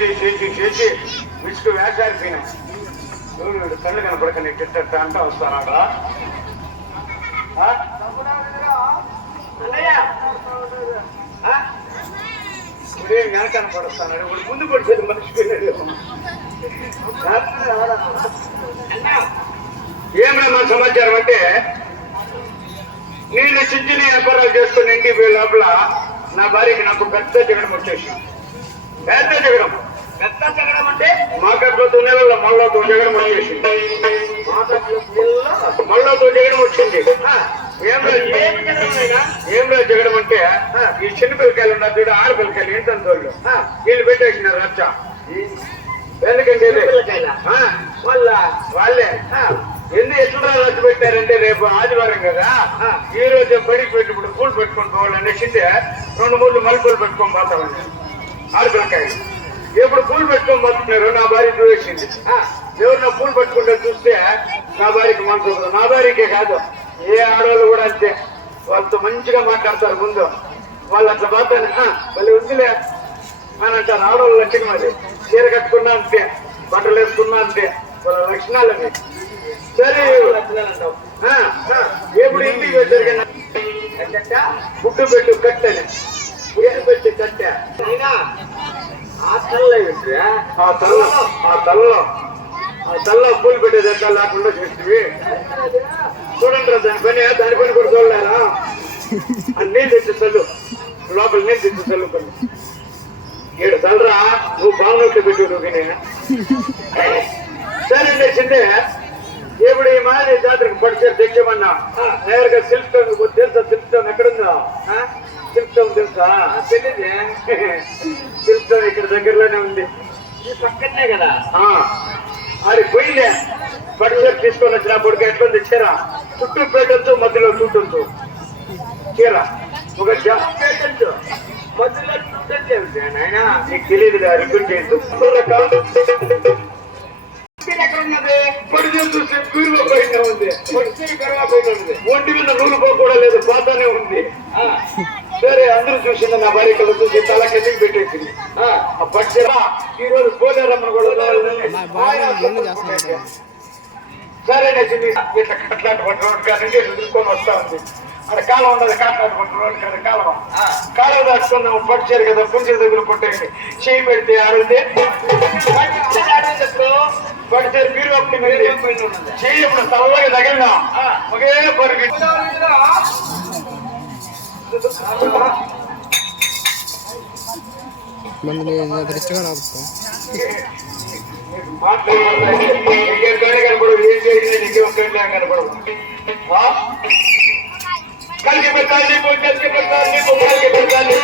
చేసి విసుకు వేసారిపోయినా కళ్ళు కనపడకని తిట్ట అంటా వస్తానాడా ఇప్పుడే వెనకన పడుస్తాడు ఇప్పుడు ముందు పడిపోయింది మనిషి ఏమైనా సమాచారం అంటే నేను చిన్న వ్యాపారాలు చేసుకుని ఇంటికి పోయే లోపల నా భార్యకి నాకు పెద్ద జగడం వచ్చేసి పెద్ద జగడం అంటే మాకట్లో నెలలో మళ్ళతో జగడం వచ్చేసి మళ్ళతో జగడం వచ్చింది ఏం జగడం అంటే ఈ చిన్న పిల్లకాయలు ఉన్నారు చూడ ఆడపిల్లకాయలు ఏంటంటే వాళ్ళు వీళ్ళు పెట్టేసినారు రచ్చ ఎందుకంటే వాళ్ళే ఎందుకు ఎట్లా రచ్చ పెట్టారంటే రేపు ఆదివారం కదా ఈ రోజు బడికి పెట్టినప్పుడు పూలు పెట్టుకొని పోవాలని నెక్స్ట్ 2-3 మలుపులు పెట్టుకొని పోతామని ఆడపిల్లకాయలు ఎప్పుడు పూలు పెట్టుకొని పోతున్నారు నా భార్య చూసేసింది ఎవరు పూలు పెట్టుకుంటే చూస్తే నా భార్యకి మనసు నా భార్యకే కాదు ఏ ఆడవాళ్ళు కూడా అంతే వాళ్ళతో మంచిగా మాట్లాడతారు ముందు వాళ్ళు అట్లా పోతాను మళ్ళీ ఉందిలే అని అంటారు ఆడవాళ్ళు లక్షణం అది చీర కట్టుకున్నా అంతే బట్టలు వేసుకున్నా అంతే వాళ్ళ లక్షణాలు అవి సరే ఎప్పుడు ఇంటికి వచ్చారు గుడ్డు పెట్టు కట్టని గుడ్డు పెట్టి కట్టా ఆ తల్ల పూలు పెట్టేది ఎట్లా లేకుండా చేస్తుంది చూడండి రా దాని పని కూడా చూడలేరా నీళ్ళు తెచ్చి చల్లు లోపల నీళ్ళు తెచ్చి చల్లుకొని 7 చల్లరా నువ్వు బాగున్నట్టు పెట్టు నువ్వు సరే లేచిందే ఎప్పుడు ఈ మాది జాతరకు పడిచారు తెచ్చామన్నా నేరుగా సిల్క్ టౌన్ తెలుసా సిల్క్ టౌన్ ఎక్కడుందా సిల్క్ టౌన్ తెలుసా తెలియదే సిల్క్ టౌన్ ఇక్కడ దగ్గరలోనే ఉంది ఈ పక్కనే కదా అది పోయిందే పడిచారు తీసుకొని వచ్చినప్పుడు ఎట్లుంది చీర చుట్టూ పేటంతో మధ్యలో చుట్టూ చీర ఒక పేటంతో మధ్యలో చుట్టూ నాయన నీకు తెలియదు రికార్డ్ చేయొద్దు ఒంటి మీద నూలు పోకూడా లేదు పోతానే ఉంది సరే అందరూ చూసింది నా భార్య ఇక్కడ చూసి తల కిందకి పెట్టేసింది పట్టిరా ఈ రోజు పోలేరమ్మ కూడా సరే నచ్చింది ఇట్లా కట్లాట రోడ్డు కానీ ఎదుర్కొని వస్తా ఉంది అక్కడ కాలం ఉండదు కట్లాట రోడ్డు కదా కాలువ దాచుకున్నాము పట్టించారు కదా పుంజల దగ్గర కొట్టేయండి చేయి పెడితే ఆడితే పడిచారు మీరు చెయ్యి ఇప్పుడు తలలోకి తగిలినా ఒకే పొరికి కనపడదు ఏం చేసినా నీకే ఒక్కటే కనపడదు కలిగి పెట్టాలి కలిగి పెట్టాలి